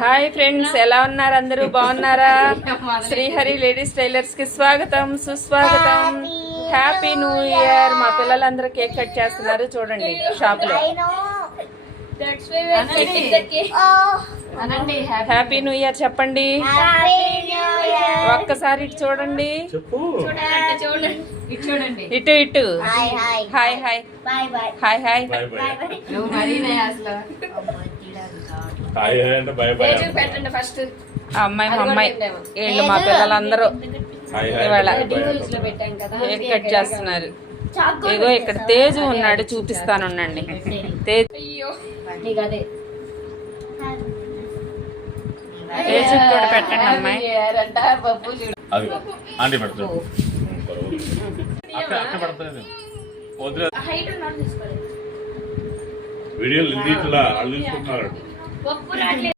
Hi friends, ఎలా ఉన్నారు? అందరూ బాగున్నారా? శ్రీహరి లేడీస్ టైలర్స్ కి స్వాగతం, సుస్వాగతం. Happy new year. మా పిల్లలందరూ కేక్ కట్ చేస్తున్నారు చూడండి షాప్ లో. హ్యాపీ న్యూ ఇయర్ చెప్పండి ఒక్కసారి. ఇటు చూడండి, ఇటు ఇటు. Hi hi hi hi. అమ్మాయి మా అమ్మాయి వీళ్ళు మా పిల్లలందరూ ఇవాళ కేక్ కట్ చేస్తున్నారు. ఏదో ఇక్కడ తేజు ఉన్నాడు, చూపిస్తానుండండి. తేజు కూడా పెట్టండి అమ్మాయి. వీడియోలు